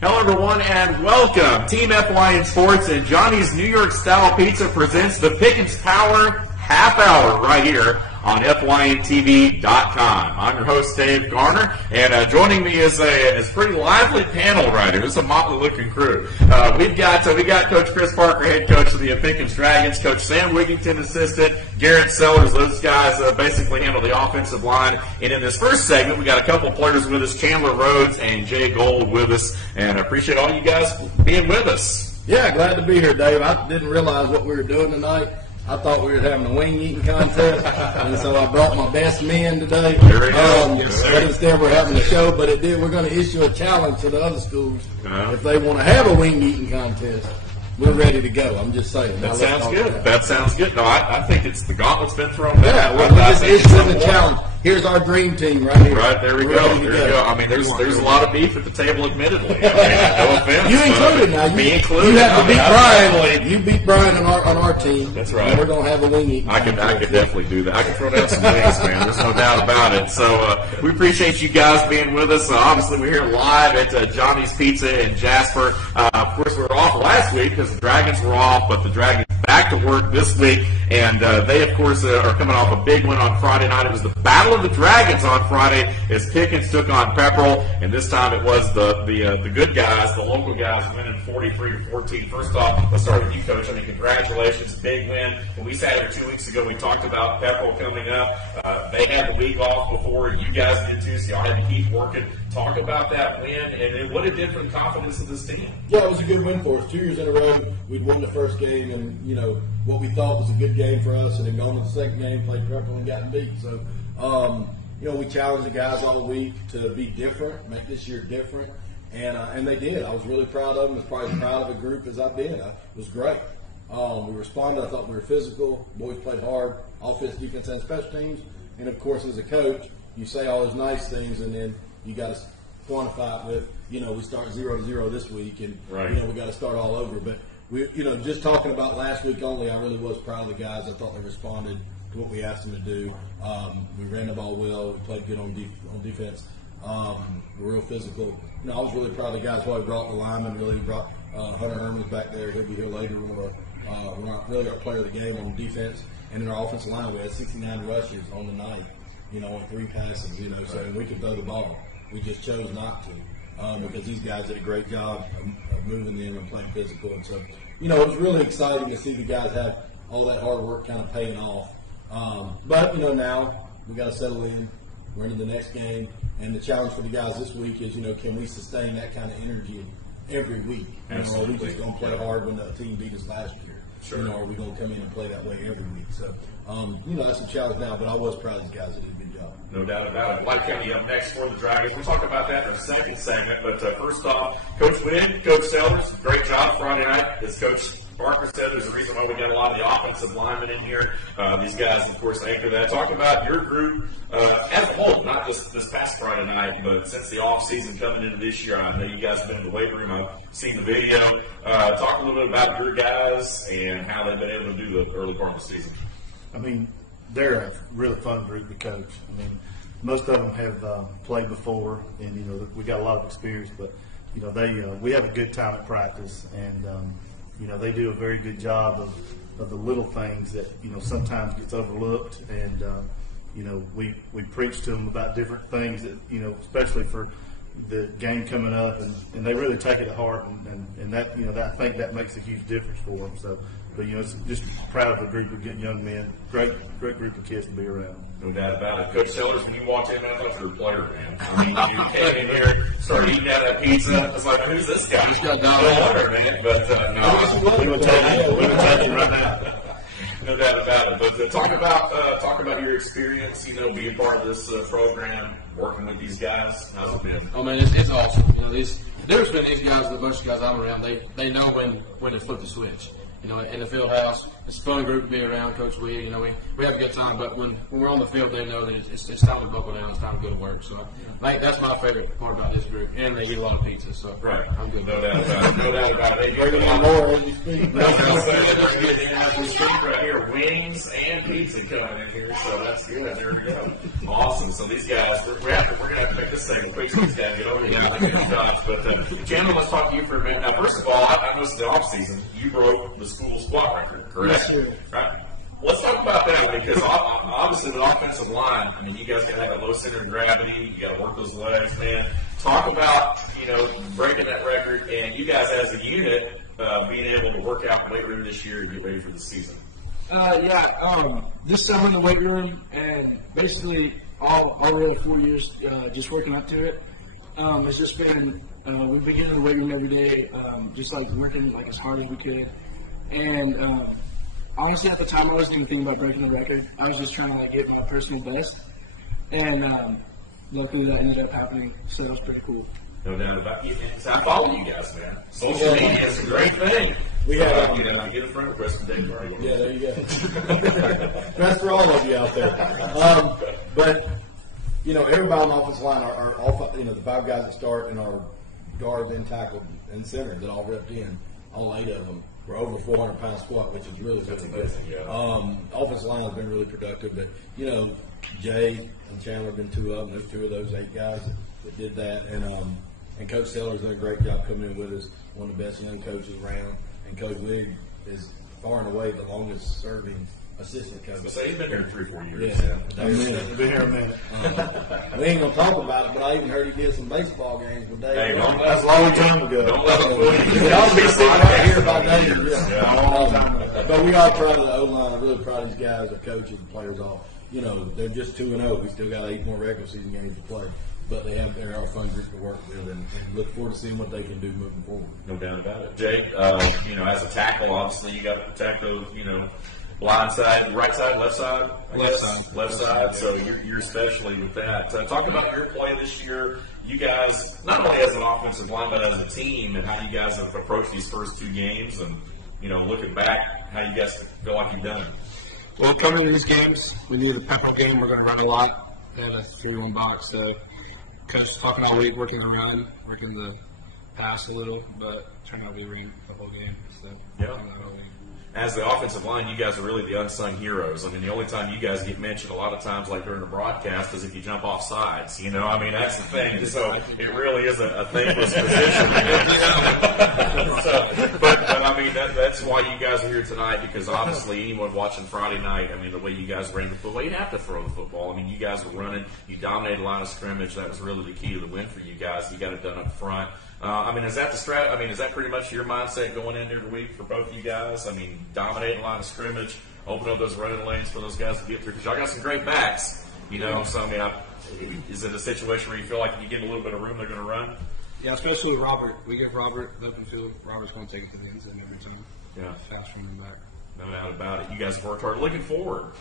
Hello, everyone, and welcome. Team FYN Sports and Johnny's New York Style Pizza presents the Pickens Power Half Hour right here on FYNTV.com. I'm your host, Dave Garner, and joining me is a pretty lively panel right here. This is a motley-looking crew. We got Coach Chris Parker, head coach of the Pickens Dragons, Coach Sam Wigington, assistant, Garrett Sellers. Those guys basically handle the offensive line. And in this first segment, we got a couple of players with us, Chandler Rhodes and Jay Gold with us, and I appreciate all you guys being with us. Yeah, glad to be here, Dave. I didn't realize what we were doing tonight. I thought we were having a wing eating contest, and so I brought my best men today. But instead we're having a show, but we're going to issue a challenge to the other schools. If they want to have a wing eating contest, we're ready to go. I'm just saying. That sounds good. That sounds good. No, I think it's the gauntlet's been thrown down. Yeah, we're just issuing the challenge. Here's our dream team right here. Right, there we go. There you go. I mean, there's a lot of beef at the table, admittedly. I mean, no offense. You included now. Me included. You have to beat Brian. You beat Brian on our team. That's right. And we're going to have a wing eating. I could definitely do that. I can throw down some wings, man. There's no doubt about it. So we appreciate you guys being with us. Obviously, we're here live at Johnny's Pizza in Jasper. Of course, we were off last week because the Dragons were off, but the Dragons back to work this week. And they, of course, are coming off a big win on Friday night. It was the Battle of the Dragons on Friday as Pickens took on Pepperell. And this time it was the good guys, the local guys, winning 43-14. First off, let's start with you, Coach. I mean, congratulations. Big win. When we sat here 2 weeks ago, we talked about Pepperell coming up. They had the week off before. You guys did too, so y'all had to keep working. Talk about that win and what it did for the confidence of this team. Yeah, it was a good win for us. 2 years in a row, we'd won the first game, and, what we thought was a good game for us, and then gone to the second game, played Pepperell and gotten beat. So, we challenged the guys all week to be different, make this year different, and they did. I was really proud of them. I was probably as proud of the group as I've been. It was great. We responded. I thought we were physical. Boys played hard, offense, defense, and special teams. And, of course, as a coach, you say all those nice things, and then you got to quantify it with, we start 0-0 this week, and, right. We got to start all over. But, just talking about last week only, I really was proud of the guys. I thought they responded to what we asked them to do. We ran the ball well. We played good on defense. We're real physical. I was really proud of the guys. Who brought the lineman. Really brought Hunter Herman's back there. He'll be here later. We're really our player of the game on defense. And in our offensive line, we had 69 rushes on the night, on 3 passes, so we could throw the ball. We just chose not to because these guys did a great job of moving in and playing physical. And so, it was really exciting to see the guys have all that hard work kind of paying off. But, now we got to settle in. We're into the next game. And the challenge for the guys this week is, can we sustain that kind of energy every week? Are we just going to play hard when the team beat us last year? Sure. Are we going to come in and play that way every week? So, that's a challenge now, but I was proud of the guys that did a good job. No doubt about it. White County up next for the Dragons. We'll talk about that in our second segment. But first off, Coach Wynn, Coach Sellers, great job Friday night. As Coach Parker said, there's a reason why we got a lot of the offensive linemen in here. These guys, of course, anchor that. Talk about your group as a whole, not just this past Friday night, but since the offseason coming into this year. I know you guys have been in the weight room. I've seen the video. Talk a little bit about your guys and how they've been able to do the early part of the season. I mean, they're a really fun group to coach. I mean, most of them have played before, and we got a lot of experience. But we have a good time at practice, and they do a very good job of the little things that sometimes gets overlooked. And we preach to them about different things that especially for the game coming up, and they really take it to heart, and that I think that makes a huge difference for them. So. But, it's just proud of a group of good young men. Great group of kids to be around. No doubt about it. Coach Sellers, when you walked in, I thought you were a player, man. I mean, you came in here, started eating out of that pizza. I was like, who's this guy? He's got $1, man. But, no. We will take you right now. No doubt about it. But talk about your experience, being part of this program, working with these guys. How's it been? Oh, man, it's awesome. The difference between these guys and a bunch of guys I'm around, they know when to flip the switch. In the field house, it's a fun group to be around. Coach Weed, we have a good time. But when we're on the field, they know that it's time to buckle down. It's time to go to work. So I think that's my favorite part about this group. And they eat a lot of pizza. So right, I'm good. No doubt about it. No doubt about it. Bringing on more as we speak. Right here, wings and pizza coming in here. So that's good. There we go. Awesome. So these guys, we're gonna have to make this segment quick so these guys get over here. But Chandler, let's talk most of the offseason, you broke the school squat record, correct? Yes, sir. Right. Let's talk about that because obviously the offensive line, I mean, you guys got to have a low center of gravity. You got to work those legs, man. Talk about, breaking that record and you guys as a unit being able to work out in the weight room this year and get ready for the season. This summer in the weight room and basically all really 4 years just working up to it. It's just been, we've been getting in the weight room every day, just like working like as hard as we could. And honestly, at the time, I wasn't even thinking about breaking the record. I was just trying to like get my personal best. And luckily that ended up happening, so that was pretty cool. No doubt about it. I follow you guys, man. Social media is a great thing. We have, get in front of Preston Day. Yeah, there you go. That's for all of you out there. But everybody on the offensive line are all, the 5 guys that start and our guards and tackle and center that all repped in, all 8 of them were over 400-pound squat, which is really good. Yeah. Offensive line has been really productive, but Jay and Chandler have been 2 of them. There's 2 of those 8 guys that did that, and Coach Sellers done a great job coming in with us, one of the best young coaches around, and Coach Wigg is far and away the longest serving assistant coach. So he's been here 3-4 years. Yeah. Been here a minute. We ain't gonna talk about it, but I even heard he did some baseball games with Dave. Hey, That's a long time ago. Don't let him fool you. Y'all be sitting right here about Dave. Yeah. But we are proud of the O-line. I'm really proud of these guys, the coaches, and players all. They're just 2-0. We still got 8 more regular season games to play. But they're a fun group to work with, and look forward to seeing what they can do moving forward. No doubt about it. Jake, as a tackle, obviously you got to protect those, blind side, right side, left side? Left side. So you're especially with that. Talk about your play this year. You guys, not only as an offensive line, but as a team, and how you guys have approached these first 2 games, and, looking back, how you guys feel like you've done. Well, coming into these games, we need a pep up game. We're going to run a lot. We have a 3-1 box. So Coach is talking all week, working the run, working the pass a little, but trying not to be ring the whole game. So As the offensive line, you guys are really the unsung heroes. I mean, the only time you guys get mentioned a lot of times, like during the broadcast, is if you jump off sides. That's the thing. So it really is a thankless position. But that's why you guys are here tonight, because obviously anyone watching Friday night, the way you guys ran the football, you have to throw the football. You guys were running, you dominated the line of scrimmage. That was really the key to the win for you guys. You got it done up front. Is that the strat? Is that pretty much your mindset going in every week for both of you guys? Dominating the line of scrimmage, open up those running lanes for those guys to get through. Because y'all got some great backs, So is it a situation where you feel like if you give them a little bit of room, they're going to run? Yeah, especially with Robert. We get Robert open field. Robert's going to take it to the end zone every time. Yeah, fast running back. No doubt about it. You guys have worked hard. Looking forward.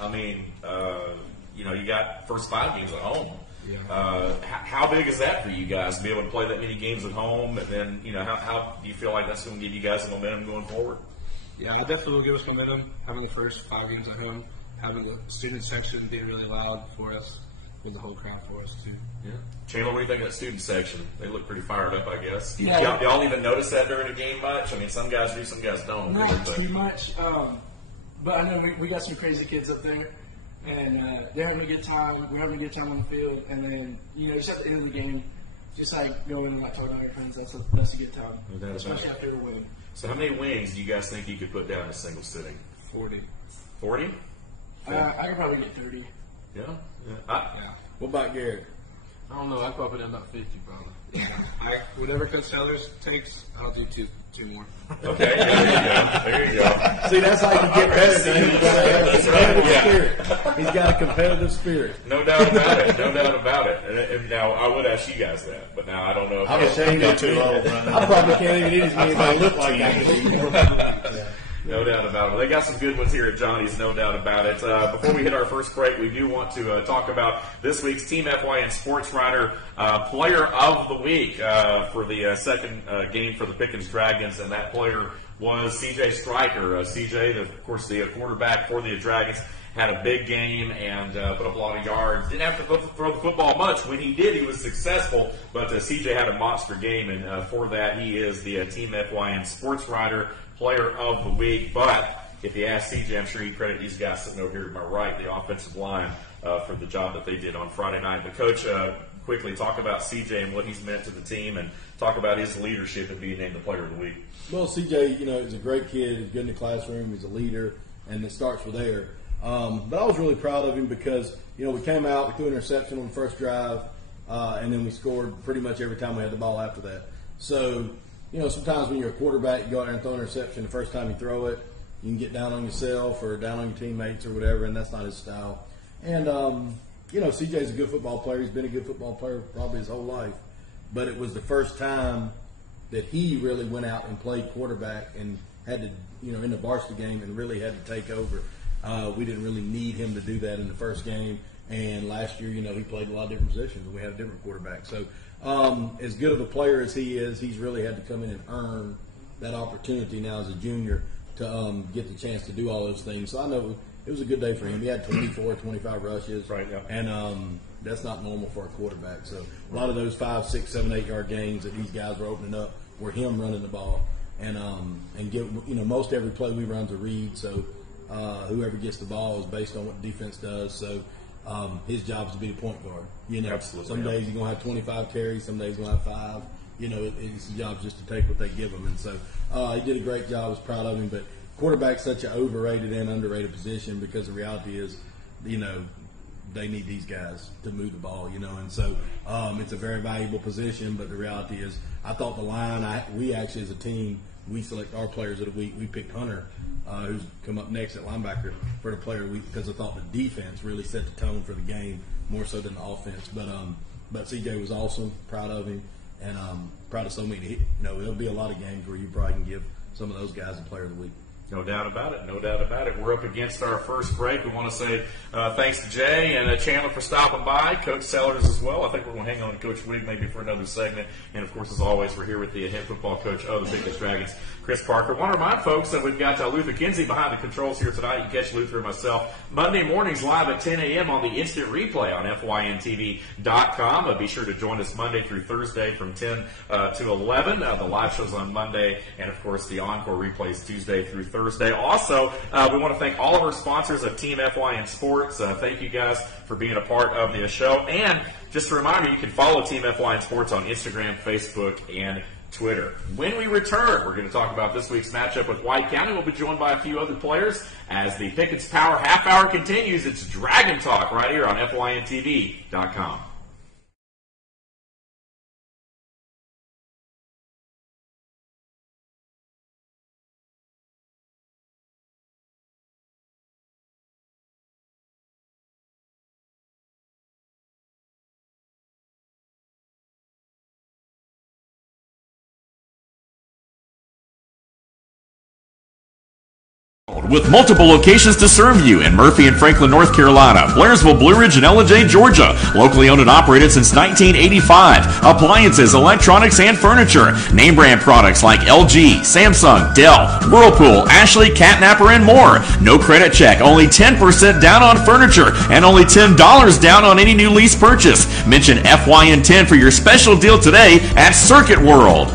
You got first 5 games at home. Yeah. How big is that for you guys to be able to play that many games at home? And then, how do you feel like that's going to give you guys some momentum going forward? Yeah, it definitely will give us momentum. Having the first 5 games at home, having the student section being really loud for us, with the whole crowd for us too. Yeah. Chandler, what do you think of that student section? They look pretty fired up, I guess. Yeah. Y'all even notice that during a game much? Some guys do, some guys don't. Not too much, but I know we got some crazy kids up there. And they're having a good time. We're having a good time on the field. And then, just at the end of the game, just like going and talking to your friends, that's a good time. No, especially after a win. So how many wings do you guys think you could put down in a single sitting? 40. 40? I could probably get 30. Yeah? Yeah. What about Garrett? I don't know. I'd probably down about 50, probably. Yeah. Whatever Coach Sellers takes, I'll do two more. Okay, there you go. See, that's how you get better. He's got a competitive spirit. He's got a competitive spirit. No doubt about it. And now, I would ask you guys that, but now I don't know if I'm ashamed of too old. I probably can't even eat as many as I look like I can eat. No doubt about it. They got some good ones here at Johnny's, no doubt about it. Before we hit our first break, we do want to talk about this week's Team FYN Sports Writer Player of the Week for the second game for the Pickens Dragons, and that player was C.J. Stryker. C.J., of course, the quarterback for the Dragons, had a big game and put up a lot of yards. Didn't have to throw the football much. When he did, he was successful, but C.J. had a monster game, and for that, he is the Team FYN Sports Writer Player of the Week. But if you ask CJ, I'm sure he'd credit these guys sitting over here to my right, the offensive line, for the job that they did on Friday night. But, Coach, quickly talk about CJ and what he's meant to the team, and talk about his leadership and being named the Player of the Week. Well, CJ, he's a great kid. He's good in the classroom. He's a leader, and it starts with there. But I was really proud of him because, we came out, we threw an interception on the first drive, and then we scored pretty much every time we had the ball after that. So, sometimes when you're a quarterback, you go out there and throw an interception the first time you throw it. You can get down on yourself or down on your teammates or whatever, and that's not his style. And, CJ's a good football player. He's been a good football player probably his whole life. But it was the first time that he really went out and played quarterback and had to, in the varsity game and really had to take over. We didn't really need him to do that in the first game. And last year, he played a lot of different positions, and we had a different quarterback. So as good of a player as he is, he's really had to come in and earn that opportunity now as a junior to get the chance to do all those things. So I know it was a good day for him. He had 24, 25 rushes. Right, yeah. And that's not normal for a quarterback. So a lot of those 5, 6, 7, 8 yard gains that these guys were opening up were him running the ball. And give, most every play we run's a read. So whoever gets the ball is based on what the defense does. So his job is to be the point guard. Absolutely. Some days he's going to have 25 carries. Some days he's going to have 5. His job is just to take what they give him. And so he did a great job. I was proud of him. But quarterback's such an overrated and underrated position because the reality is, they need these guys to move the ball, and so it's a very valuable position. But the reality is, I thought the line, we actually as a team, we select our players of the week. We picked Hunter, who's come up next at linebacker, for the player of the week because I thought the defense really set the tone for the game more so than the offense. But CJ was awesome, proud of him, and proud of so many. There'll be a lot of games where you probably can give some of those guys a player of the week. No doubt about it. No doubt about it. We're up against our first break. We want to say thanks to Jay and Chandler for stopping by, Coach Sellers as well. I think we're going to hang on to Coach Wigg maybe for another segment. And, of course, as always, we're here with the head football coach of the Pickens Dragons, Chris Parker. I want to remind folks that we've got Luther Kinsey behind the controls here tonight. You can catch Luther and myself Monday mornings live at 10 a.m. on the instant replay on FYNTV.com. Be sure to join us Monday through Thursday from 10 to 11. The live show's on Monday, and, of course, the encore replays Tuesday through Thursday. Also, we want to thank all of our sponsors of Team FYN Sports. Thank you guys for being a part of the show. And just a reminder, you can follow Team FYN Sports on Instagram, Facebook, and Twitter. When we return, we're going to talk about this week's matchup with White County. We'll be joined by a few other players as the Pickens Power Half Hour continues. It's Dragon Talk right here on FYNTV.com. With multiple locations to serve you in Murphy and Franklin, North Carolina, Blairsville, Blue Ridge, and Ellijay, Georgia. Locally owned and operated since 1985. Appliances, electronics, and furniture. Name brand products like LG, Samsung, Dell, Whirlpool, Ashley, Catnapper, and more. No credit check, only 10% down on furniture, and only $10 down on any new lease purchase. Mention FYN10 for your special deal today at Circuit World.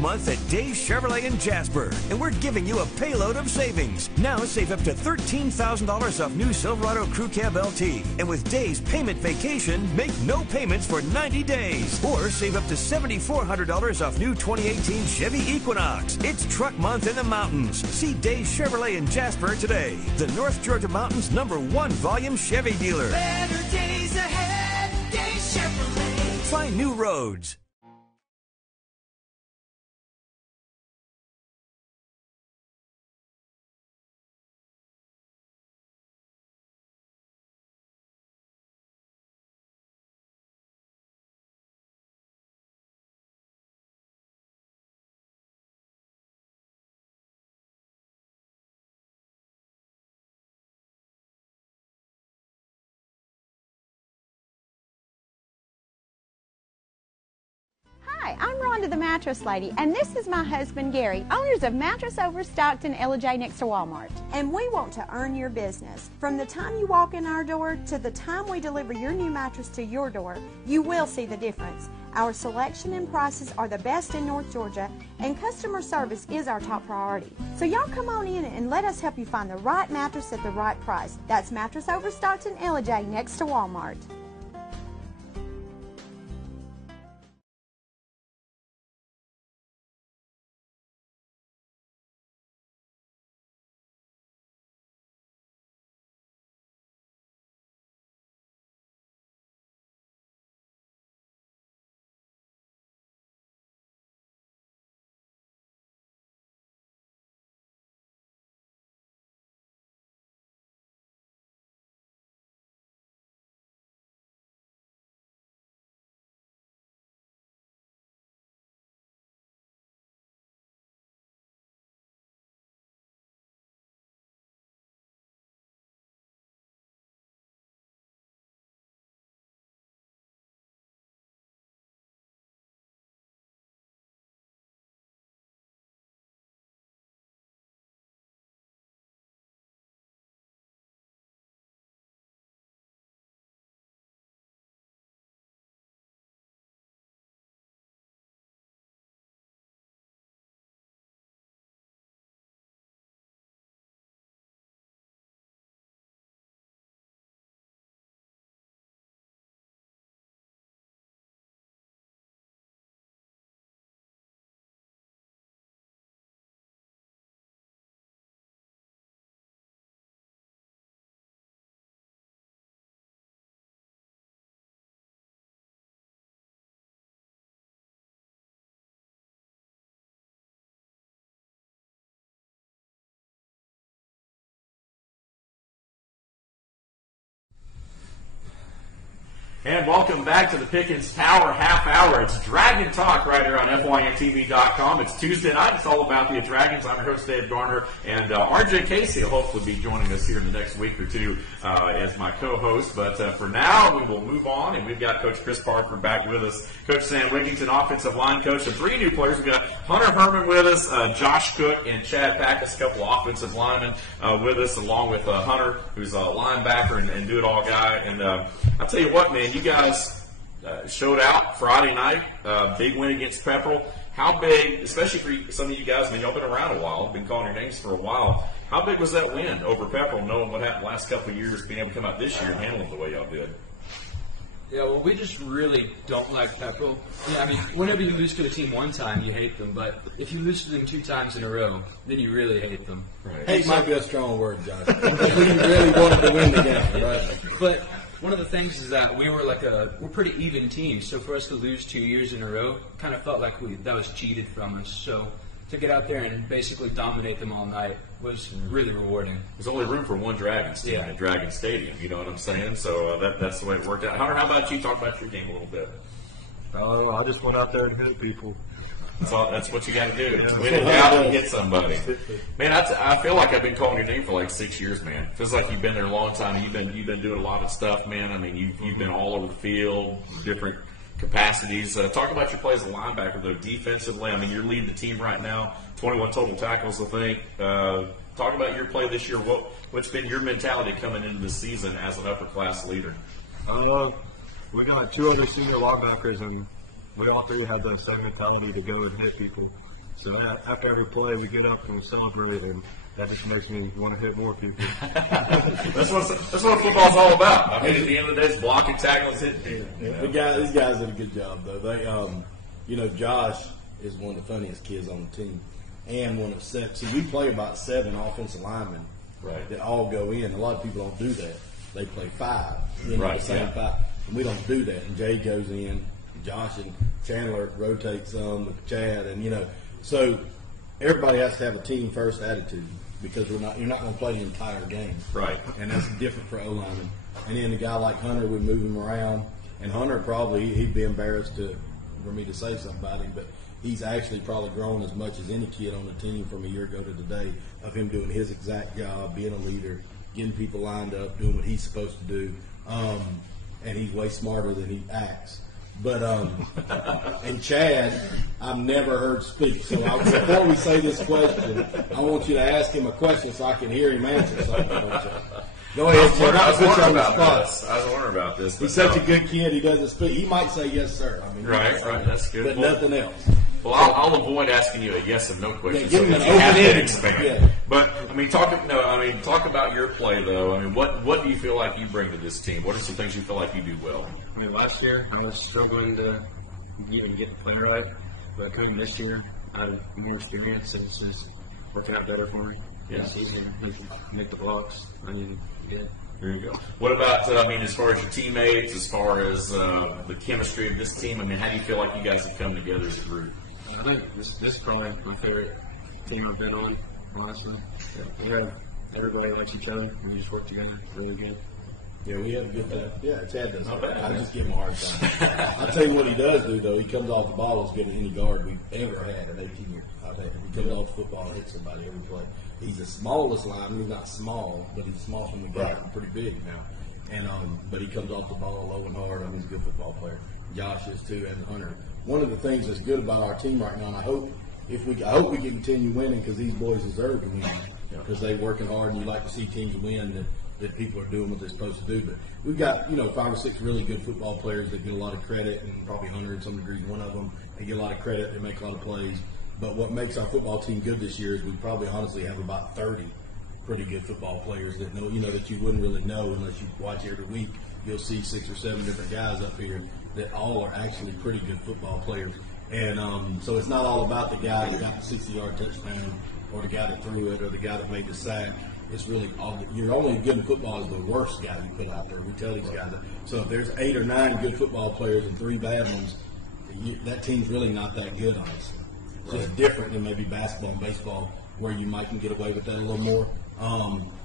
Month at Dave's Chevrolet in Jasper, and we're giving you a payload of savings. Now save up to $13,000 off new Silverado Crew Cab LT, and with Dave's Payment Vacation, make no payments for 90 days. Or save up to $7,400 off new 2018 Chevy Equinox. It's Truck Month in the mountains. See Dave's Chevrolet in Jasper today, the North Georgia Mountains #1 volume Chevy dealer. Better days ahead, Dave's Chevrolet. Find new roads. Hi, I'm Rhonda the Mattress Lady, and this is my husband Gary, owners of Mattress Overstocked in Ellijay next to Walmart. And we want to earn your business. From the time you walk in our door to the time we deliver your new mattress to your door, you will see the difference. Our selection and prices are the best in North Georgia, and customer service is our top priority. So y'all come on in and let us help you find the right mattress at the right price. That's Mattress Overstocked in Ellijay next to Walmart. And welcome back to the Pickens Tower Half Hour. It's Dragon Talk right here on FYNTV.com. It's Tuesday night. It's all about the Dragons. I'm your host, Dave Garner, and RJ Casey will hopefully be joining us here in the next week or two as my co-host. But for now, we will move on, and we've got Coach Chris Parker back with us. Coach Sam Wigington, offensive line coach, and 3 new players. We've got Hunter Herman with us, Josh Cook, and Chad Packus, a couple of offensive linemen with us, along with Hunter, who's a linebacker and do-it-all guy. And I'll tell you what, man, you guys showed out Friday night, big win against Pepperell. How big, especially for some of you guys, I mean, y'all been around a while, been calling your names for a while. How big was that win over Pepperell, knowing what happened the last couple of years, being able to come out this year and handle it the way y'all did? Yeah, well, we just really don't like Pepperell. Yeah, I mean, whenever you lose to a team one time, you hate them. But if you lose to them 2 times in a row, then you really hate them. Right. Hate might be a strong word, Josh. We really wanted to win the game, right? But one of the things is that we're pretty even team. So for us to lose 2 years in a row, kind of felt like that was cheated from us. So to get out there and basically dominate them all night was really rewarding. There's only room for one Dragons team at Dragon Stadium, you know what I'm saying? So that's the way it worked out. Hunter, how about you? Talk about your game a little bit. I just went out there to hit people. That's what you got to do. Win it out and hit somebody. Man, I feel like I've been calling your name for like 6 years, man. Feels like you've been there a long time. You've been doing a lot of stuff, man. I mean, you've been all over the field, different capacities. Talk about your play as a linebacker, though, defensively. I mean, you're leading the team right now, 21 total tackles, I think. Talk about your play this year. What's been your mentality coming into the season as an upper-class leader? We got 2 other senior linebackers, and we all 3 had that same mentality to go and hit people. So after every play, we get up and we celebrate, and that just makes me want to hit more people. That's what football's all about. I mean, at the end of the day, it's blocking, tackling, hitting people. These guys did a good job, though. They, Josh is one of the funniest kids on the team, and one of 7. See, we play about 7 offensive linemen that all go in. A lot of people don't do that. They play 5, the same 5, and we don't do that. And Jay goes in. Josh and Chandler rotate some with Chad, and so everybody has to have a team first attitude because you're not going to play the entire game, right? And that's different for O-linemen. And then a guy like Hunter, we move him around, and Hunter he'd be embarrassed for me to say something about him, but he's actually probably grown as much as any kid on the team from a year ago to today of him doing his exact job, being a leader, getting people lined up, doing what he's supposed to do, and he's way smarter than he acts. But and Chad, I've never heard speak. So before we say this question, I want you to ask him a question so I can hear him answer something. Go ahead, Chad. I was wondering about this. He's such a good kid. He doesn't speak. He might say yes, sir. I mean, right. That's good. But nothing else. Well, I'll avoid asking you a yes and no question. Yeah, so give him an you have open-ended. to expand. Yeah. But talk about your play though. I mean, what do you feel like you bring to this team? What are some things you feel like you do well? I mean, last year I was struggling to even get the play right, but coming this year I have more experience and it's just working out better for me. Yeah. It's easier to make the blocks I need to get. There you go. What about, as far as your teammates, as far as the chemistry of this team? I mean, how do you feel like you guys have come together as a group? I think this is probably my favorite team I've been on, honestly. Yeah, everybody likes each other. We just work together really good. Yeah, we have a good time. Yeah, Chad does. Not bad, I man. just give him a hard time. I'll tell you what he does do, though. He comes off the ball as good as any guard we've ever had at 18 years. He comes off the football and hits somebody every play. He's the smallest lineman. He's not small, but he's small from the guard. He's pretty big now. And but he comes off the ball low and hard. I mean, he's a good football player. Josh is too, and Hunter. One of the things that's good about our team right now, and I hope we can continue winning because these boys deserve to win because they're working hard, and you like to see teams win that people are doing what they're supposed to do. But we've got 5 or 6 really good football players that get a lot of credit, and probably Hunter in some degrees one of them. They get a lot of credit. They make a lot of plays. But what makes our football team good this year is we probably honestly have about 30 pretty good football players that that you wouldn't really know unless you watch every week. You'll see 6 or 7 different guys up here that all are actually pretty good football players. And so it's not all about the guy that got the 60-yard touchdown or the guy that threw it or the guy that made the sack. It's really you're only good in football is the worst guy you put out there. We tell these guys that. So if there's 8 or 9 good football players and 3 bad ones, that team's really not that good, honestly. It's just different than maybe basketball and baseball where you might can get away with that a little more.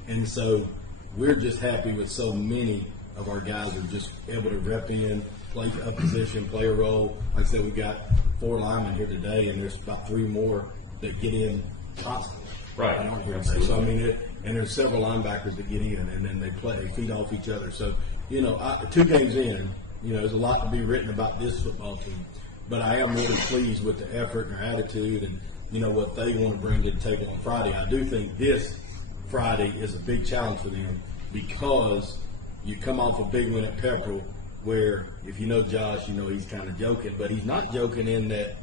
And so we're just happy with so many of our guys are just able to rep in, play a position, play a role. Like I said, we got 4 linemen here today, and there's about 3 more that get in constantly. Right. I don't hear so I mean, and there's several linebackers that get in, and then they feed off each other. So 2 games in, there's a lot to be written about this football team. But I am really pleased with the effort and their attitude and, what they want to bring to the table on Friday. I do think this Friday is a big challenge for them because you come off a big win at Pepperell where, if you know Josh, he's kind of joking. But he's not joking in that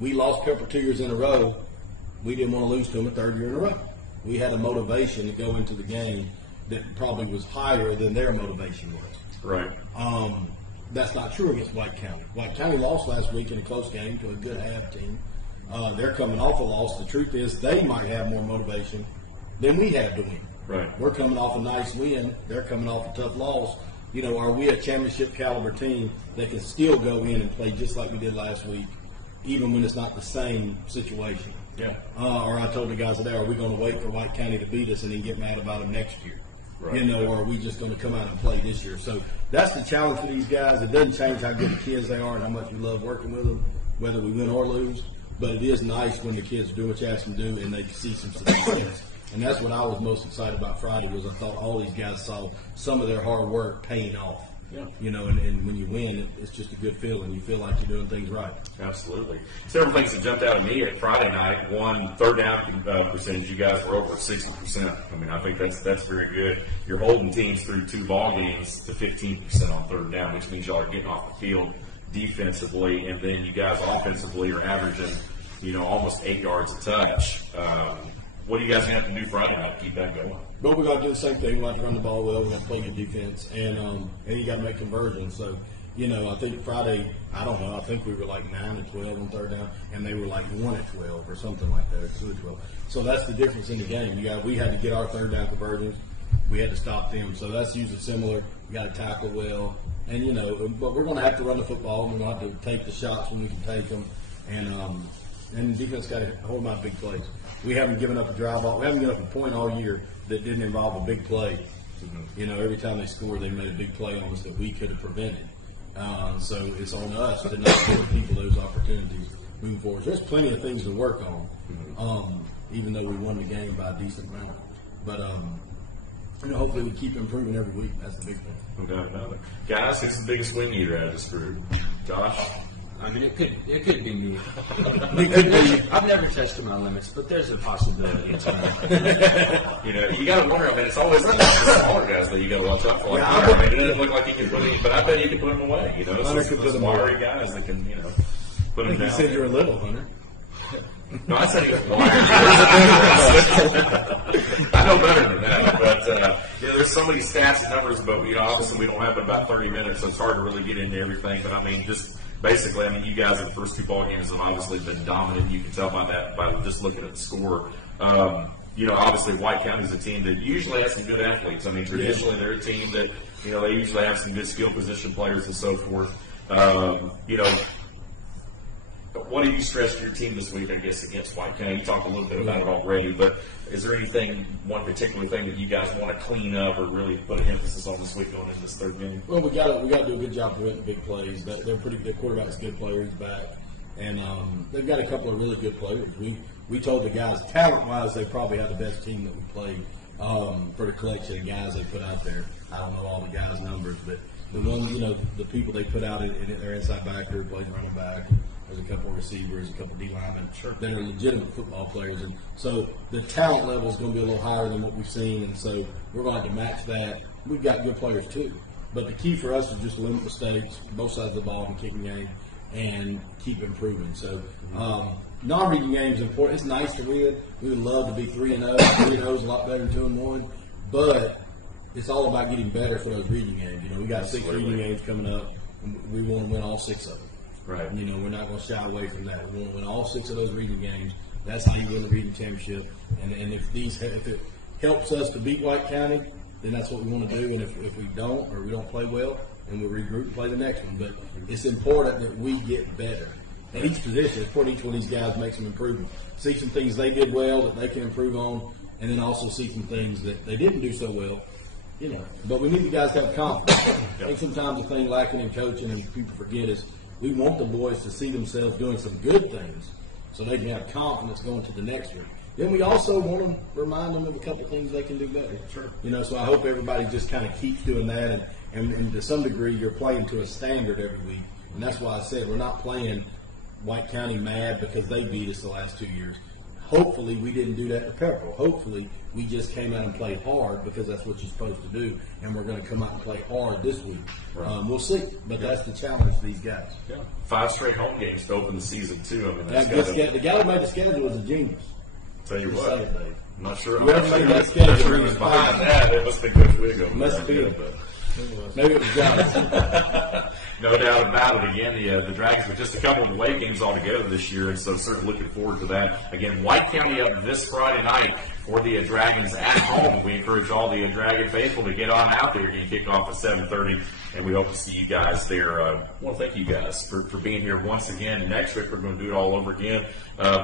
we lost Pepperell 2 years in a row. We didn't want to lose to them a 3rd year in a row. We had a motivation to go into the game that probably was higher than their motivation was. Right. That's not true against White County. White County lost last week in a close game to a good half team. They're coming off a loss. The truth is they might have more motivation than we have to win. Right. We're coming off a nice win. They're coming off a tough loss. Are we a championship caliber team that can still go in and play just like we did last week, even when it's not the same situation? Yeah. Or I told the guys today, are we going to wait for White County to beat us and then get mad about them next year? Right. Or are we just going to come out and play this year? So that's the challenge for these guys. It doesn't change how good the kids they are and how much we love working with them, whether we win or lose. But it is nice when the kids do what you ask them to do and they see some success. And that's what I was most excited about Friday was I thought all these guys saw some of their hard work paying off. Yeah. And when you win, it's just a good feeling. You feel like you're doing things right. Absolutely. Several things that jumped out at me at Friday night. One, 3rd down percentage. You guys were over 60%. I mean, I think that's very good. You're holding teams through 2 ball games to 15% on 3rd down, which means y'all are getting off the field defensively, and then you guys offensively are averaging, almost 8 yards a touch. What are you guys going to have to do Friday night to keep that going? But we're going to do the same thing. We're going to run the ball well. We're going to play good defense. And you got to make conversions. So, I think Friday, I don't know, I think we were like 9 to 12 on 3rd down, and they were like 1 to 12 or something like that, or 2 to 12. So that's the difference in the game. We had to get our 3rd down conversions. We had to stop them. So that's usually similar. You got to tackle well. And, but we're going to have to run the football. We're going to have to take the shots when we can take them. And defense got to hold them out big plays. We haven't given up a drive. We haven't given up a point all year that didn't involve a big play. Every time they scored, they made a big play on us that we could have prevented. So it's on us to not give people those opportunities moving forward. There's plenty of things to work on, even though we won the game by a decent amount. But And hopefully we keep improving every week. That's the big thing. No doubt about it. Guys, who's the biggest wing eater out of this group? Josh? I mean, it could be me. I've never tested my limits, but there's a possibility. You know, you got to wonder. I mean, it's always the smaller guys that you got to watch out for. Like Hunter, I mean, it doesn't look like he can put him, but I bet he can put him away. You know, Hunter so can put him smaller away. guys that can, put him down. You said you were little, Hunter. No, I said he was wide. I know better than that, but there's so many stats and numbers, but obviously we don't have but about 30 minutes, so it's hard to really get into everything. But I mean, just basically, you guys in the first two ball games have obviously been dominant. You can tell by that by just looking at the score. Obviously White County is a team that usually has some good athletes. I mean, traditionally they're a team that they usually have some good skill position players and so forth. What have you stressed to your team this week, I guess, against White County? You talked a little bit about it already, but is there one particular thing that you guys want to clean up or really put an emphasis on this week going into this third game? Well, we got to do a good job preventing big plays. Their quarterback's good players back, and they've got a couple of really good players. We told the guys, talent-wise, they probably have the best team that we played for the collection of guys they put out there. I don't know all the guys' numbers, but the ones, the people they put out in their inside backer, plays running back. There's a couple of receivers, a couple of D-linemen that are legitimate football players. And so the talent level is going to be a little higher than what we've seen. And so we're going to have to match that. We've got good players too. But the key for us is just limit mistakes, both sides of the ball in the kicking game, and keep improving. So non-reading games is important. It's nice to win. We would love to be 3-0. 3-0 is a lot better than 2-1. But it's all about getting better for those reading games. We got 6 reading games coming up. And we want to win all 6 of them. Right. We're not going to shy away from that. We want to win all 6 of those reading games. That's how you win the reading championship. And if it helps us to beat White County, then that's what we want to do. And if we don't, or we don't play well, then we'll regroup and play the next one. But it's important that we get better at each position. It's important each one of these guys make some improvement. See some things they did well that they can improve on, and then also see some things that they didn't do so well. But we need the guys to have confidence. I think sometimes the thing lacking in coaching and people forget is we want the boys to see themselves doing some good things so they can have confidence going to the next one. Then we also want to remind them of a couple of things they can do better. Sure. So I hope everybody just kind of keeps doing that, and to some degree you're playing to a standard every week. And that's why I said we're not playing White County mad because they beat us the last 2 years. Hopefully we didn't do that to Pepperell. Hopefully we just came out and played hard because that's what you're supposed to do, and we're going to come out and play hard this week. Right. We'll see, but that's the challenge for these guys. Yeah. 5 straight home games to open the season, too. The guy who made the schedule was a genius. Tell you what, I'm not sure. Whoever made that schedule, he was behind that. It must have been Coach Wiggo. Must have been. Maybe it was Johnson. No doubt about it. Again, the Dragons with just a couple of away games altogether this year, and so certainly looking forward to that. Again, White County up this Friday night for the Dragons at home. We encourage all the Dragon faithful to get on out there. Again, kick off at 7:30, and we hope to see you guys there. I want to thank you guys for being here once again. Next week, we're going to do it all over again.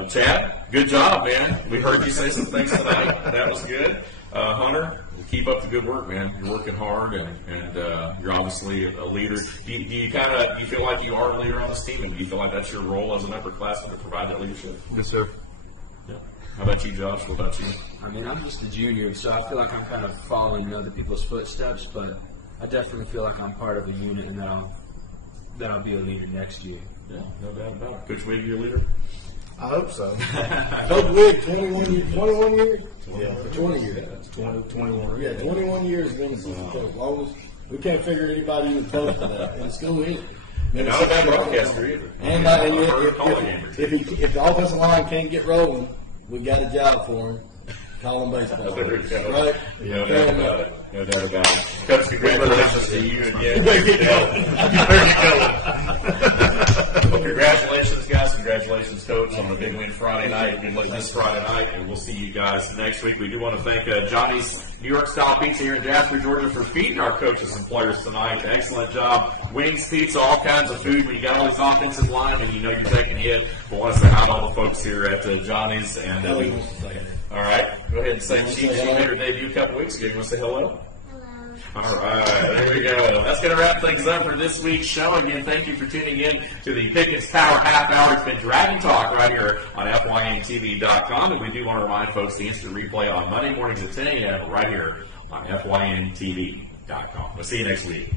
Chad, good job, man. We heard you say some things tonight. That was good. Hunter, keep up the good work, man. You're working hard, and you're obviously a leader. Do you feel like you are a leader on this team, and do you feel like that's your role as an upperclassman to provide that leadership? Yes, sir. Yeah. How about you, Josh? What about you? I mean, I'm just a junior, so I feel like I'm kind of following other people's footsteps, but I definitely feel like I'm part of a unit, and that I'll be a leader next year. Yeah, no doubt about it. Coach Wigg, you a leader? I hope so. Coach Wigg, 21 years? Yeah, for 20 years. That's 21. Yeah, 21 years has been the season coach. As long as we can't figure anybody even close to that. And it's still in. And not a bad broadcaster either. And if the offensive line can't get rolling, we got a job for him. Call him baseball. There you go. Right? No doubt about it. No doubt about it. Coach, congratulations to you again. There you go. Well, congratulations, guys. Congratulations, Coach, on the big win Friday night. Good luck this Friday night, and we'll see you guys next week. We do want to thank Johnny's New York Style Pizza here in Jasper, Georgia, for feeding our coaches and players tonight. Excellent job. Wings, pizza, all kinds of food. When you got all this offensive line and you know you're taking a hit, we want to say hi to all the folks here at Johnny's. And all right, go ahead and say Chief made her debut a couple weeks ago. You want to say hello? All right, there we go. That's going to wrap things up for this week's show. Again, thank you for tuning in to the Pickens Power Half Hour. It's been Dragon Talk right here on FYNTV.com. And we do want to remind folks the instant replay on Monday mornings at 10 a.m. right here on FYNTV.com. We'll see you next week.